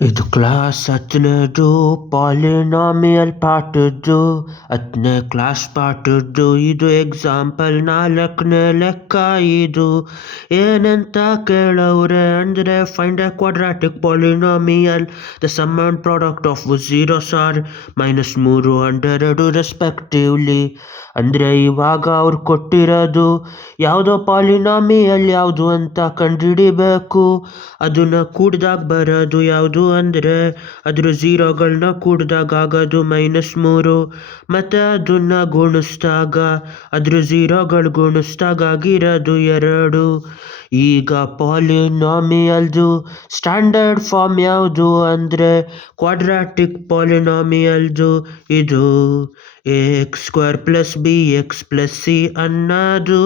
ಇದು ಕ್ಲಾಸ್ 10ನೇದು ಪಾಲಿನಾಮಿಯಲ್ ಪಾಠದ್ದು 10ನೇ ಕ್ಲಾಸ್ ಪಾಠದ್ದು. ಇದು ಎಕ್ಸಾಂಪಲ್ 4ನೇ ಲೆಕ್ಕ. ಇದು ಏನಂತ ಕೇಳವ್ರೆ ಅಂದರೆ find a quadratic polynomial the sum and product of zeros are -3 and 2 respectively. ಅಂದರೆ ಇವಾಗ ಅವ್ರು ಕೊಟ್ಟಿರೋದು ಯಾವುದೋ ಪಾಲಿನಾಮಿಯಲ್ ಯಾವುದು ಅಂತ ಕಂಡುಹಿಡಿಬೇಕು. ಅದನ್ನ ಕೂಡಿದಾಗ ಬರೋದು ಯಾವುದು ಅಂದರೆ ಅದ್ರ ಝೀರೋಗಳನ್ನ ಕೂಡಿದಾಗ ಆಗೋದು -3, ಮತ್ತು ಅದನ್ನ ಗುಣಿಸಿದಾಗ ಅದ್ರ ಝೀರೋಗಳು ಗುಣಿಸಿದಾಗ ಆಗಿರೋದು 2. ಈಗ ಪಾಲಿನಾಮಿಯಲ್ದು ಸ್ಟ್ಯಾಂಡರ್ಡ್ ಫಾರ್ಮ್ ಯಾವುದು ಅಂದರೆ ಕ್ವಾಡ್ರಾಟಿಕ್ ಪಾಲಿನಾಮಿಯಲ್ದು ಇದು ax² + bx + c ಅನ್ನೋದು.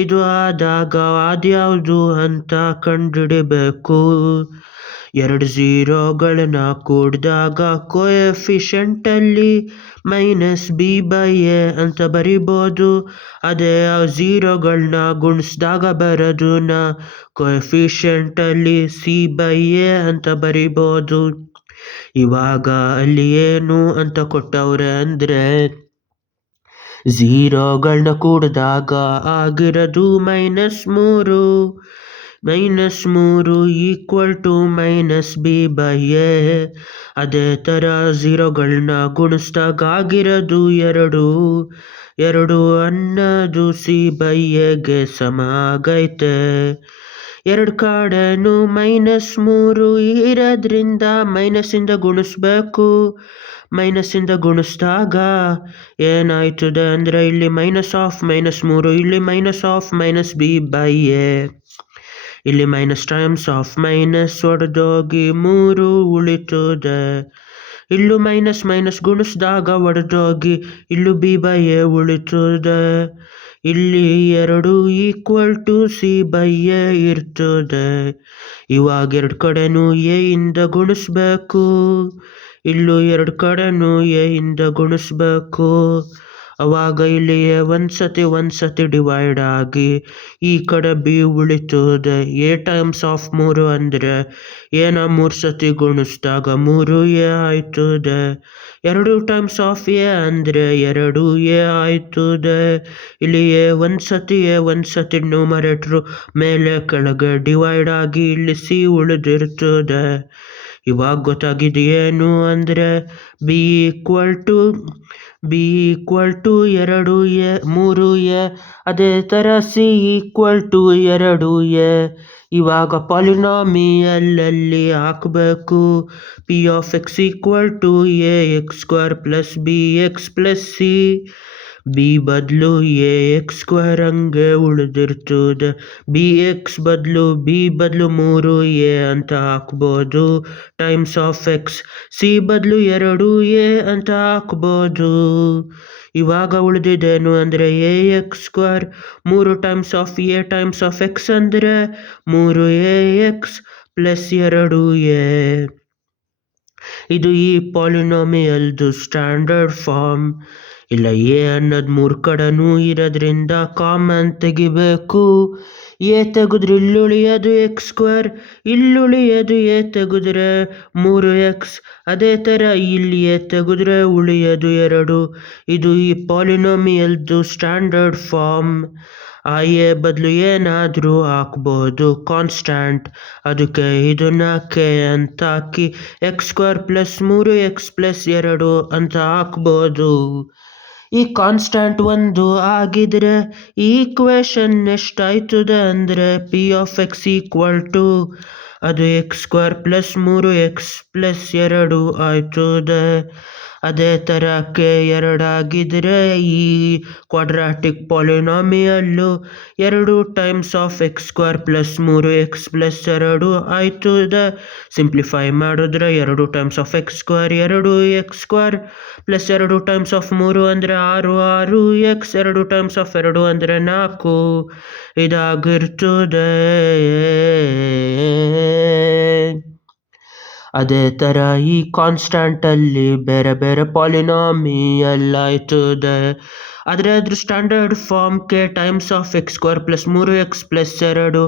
ಇದು ಆದಾಗ ಅದ್ಯಾವುದು ಅಂತ ಕಂಡುಹಿಡಿಬೇಕು. 2 ಝೀರೋಗಳನ್ನ ಕೂಡಿದಾಗ ಕೋಎಫಿಷಿಯಂಟಲ್ಲಿ -b/a ಅಂತ ಬರಿಬೋದು. ಅದೇ ಆ ಝೀರೋಗಳನ್ನ ಗುಣಿಸಿದಾಗ ಬರೋದನ್ನ ಕೋಎಫಿಷಿಯಂಟಲ್ಲಿ c/a ಅಂತ ಬರಿಬೋದು. ಇವಾಗ ಅಲ್ಲಿ ಏನು ಅಂತ ಕೊಟ್ಟವ್ರೆ ಅಂದರೆ ಝೀರೋಗಳನ್ನ ಕೂಡಿದಾಗ ಆಗಿರೋದು -3. -3 = -b/a. ಅದೇ ಥರ ಝೀರೋಗಳನ್ನ ಗುಣಿಸಿದಾಗ ಆಗಿರೋದು 2. 2 ಅನ್ನೋದು c/aಗೆ ಸಮ ಆಗೈತೆ. 2 ಕಡೆನೂ -3 ಇರೋದ್ರಿಂದ ಮೈನಸ್ಸಿಂದ ಗುಣಿಸ್ಬೇಕು. ಮೈನಸ್ಸಿಂದ ಗುಣಿಸಿದಾಗ ಏನಾಯ್ತದೆ ಅಂದರೆ ಇಲ್ಲಿ -3, ಇಲ್ಲಿ -b/a. ಇಲ್ಲಿ -ಟೈಮ್ಸ್ ಹೊಡೆದೋಗಿ 3 ಉಳಿತದೆ. ಇಲ್ಲೂ ಮೈನಸ್ ಗುಣಿಸಿದಾಗ ಹೊಡೆದೋಗಿ ಇಲ್ಲೂ b/a ಉಳಿತದೆ. ಇಲ್ಲಿ 2 = c/a ಇರ್ತದೆ. ಇವಾಗ 2 ಕಡೆನೂ a ಇಂದ ಗುಣಿಸ್ಬೇಕು. ಇಲ್ಲೂ 2 ಕಡೆನೂ a ಇಂದ ಗುಣಿಸ್ಬೇಕು. ಅವಾಗ ಇಲ್ಲಿ a ಒಂದ್ಸತಿ ಡಿವೈಡ್ ಆಗಿ ಈ ಕಡೆ b ಉಳಿತದೆ. a ಟೈಮ್ಸ್ ಆಫ್ 3 ಅಂದರೆ a ನ 3 ಸತಿ ಗುಣಿಸಿದಾಗ 3a ಆಯ್ತದೆ. 2 ಟೈಮ್ಸ್ ಆಫ್ a ಅಂದರೆ 2a ಆಯ್ತದೆ. ಇಲ್ಲಿ a ಒಂದ್ಸತಿ ನ್ಯೂಮರೇಟ್ರು ಮೇಲೆ ಕೆಳಗೆ ಡಿವೈಡ್ ಆಗಿ ಇಲ್ಲಿ c ಉಳಿದಿರ್ತದೆ. ಇವಾಗ ಗೊತ್ತಾಗಿದೆ ಏನು ಅಂದರೆ b = 2a 3a. ಅದೇ ಥರ c = 2a. ಇವಾಗ ಪಾಲಿನಾಮಿಯಲಲ್ಲಿ ಹಾಕಬೇಕು. p(x) = ax² + bx + c. b ಬದಲು ax² ಹಂಗೆ ಉಳಿದಿರ್ತದೆ. bx ಬದಲು b ಬದಲು 3a ಅಂತ ಹಾಕ್ಬೋದು ಟೈಮ್ಸ್ ಆಫ್ x. c ಬದಲು 2a ಅಂತ ಹಾಕ್ಬೋದು. ಇವಾಗ ಉಳಿದಿದ್ದೇನು ಅಂದರೆ ax². 3 times of a times of x ಅಂದರೆ 3ax + 2a. ಇದು ಈ ಪಾಲಿನಾಮಿಯಲ್ದು ಸ್ಟ್ಯಾಂಡರ್ಡ್ ಫಾರ್ಮ್. ಇಲ್ಲ a ಅನ್ನೋದು 3 ಕಡೆನೂ ಇರೋದ್ರಿಂದ ಕಾಮನ್ ತೆಗಿಬೇಕು. a ತೆಗೆದ್ರೆ ಇಲ್ಲುಳಿಯೋದು x², ಇಲ್ಲುಳಿಯೋದು a ತೆಗೆದ್ರೆ 3x. ಅದೇ ಥರ ಇಲ್ಲಿ a ತೆಗೆದ್ರೆ ಉಳಿಯೋದು 2. ಇದು ಈ ಪಾಲಿನಾಮಿಯಲ್ದು ಸ್ಟ್ಯಾಂಡರ್ಡ್ ಫಾರ್ಮ್. ಆ a ಬದಲು ಏನಾದರೂ ಹಾಕ್ಬೋದು ಕಾನ್ಸ್ಟ್ಯಾಂಟ್. ಅದಕ್ಕೆ ಇದನ್ನ k ಅಂತ ಹಾಕಿ x² + 3x + 2 ಅಂತ ಹಾಕ್ಬೋದು. ಈ ಕಾನ್ಸ್ಟ್ಯಾಂಟ್ 1 ಆಗಿದ್ರೆ ಈ ಈಕ್ವೇಷನ್ ಎಷ್ಟಾಯ್ತದೆ ಅಂದರೆ p(x) = ಅದು x² + 3x + 2 ಆಯ್ತದೆ. ಅದೇ ಥರ k 2 ಆಗಿದ್ರೆ ಈ quadratic ಪಾಲಿನಾಮಿಯಲ್ಲು 2 times of x² + 3x + 2 ಆಯ್ತದೆ. ಸಿಂಪ್ಲಿಫೈ ಮಾಡಿದ್ರೆ 2 times of x², 2x² + 2 times of 3 ಅಂದರೆ 6, 6x. 2 ಟೈಮ್ಸ್ ಆಫ್ 2 ಅಂದರೆ 4 ಇದಾಗಿರ್ತದೆ. ಅದೇ ಥರ ಈ ಕಾನ್ಸ್ಟಂಟಲ್ಲಿ ಬೇರೆ ಬೇರೆ ಪಾಲಿನಾಮಿಯಲ್ ಆಯ್ತದೆ. ಆದರೆ ಅದ್ರ ಸ್ಟ್ಯಾಂಡರ್ಡ್ ಫಾರ್ಮ್ಗೆ times of X square plus 3x+2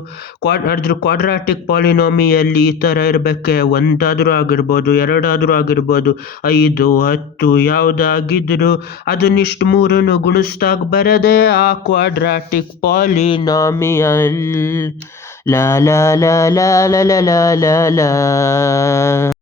ಅದ್ರ ಕ್ವಾಡ್ರಾಟಿಕ್ ಪಾಲಿನಾಮಿಯಲ್ಲಿ ಈ ಥರ ಇರಬೇಕೆ. ಒಂದಾದರೂ ಆಗಿರ್ಬೋದು, ಎರಡಾದರೂ ಆಗಿರ್ಬೋದು, 5, 10 ಯಾವುದಾಗಿದ್ರು ಅದನ್ನಿಷ್ಟು ಮೂರನ್ನು ಗುಣಿಸ್ದಾಗ ಬರದೆ ಆ ಕ್ವಾಡ್ರಾಟಿಕ್ ಪಾಲಿನಾಮಿಯಲ್. ಲಾ ಲಾ ಲಾ ಲಾ ಲಾ ಲಾ ಲಾ ಲಾ.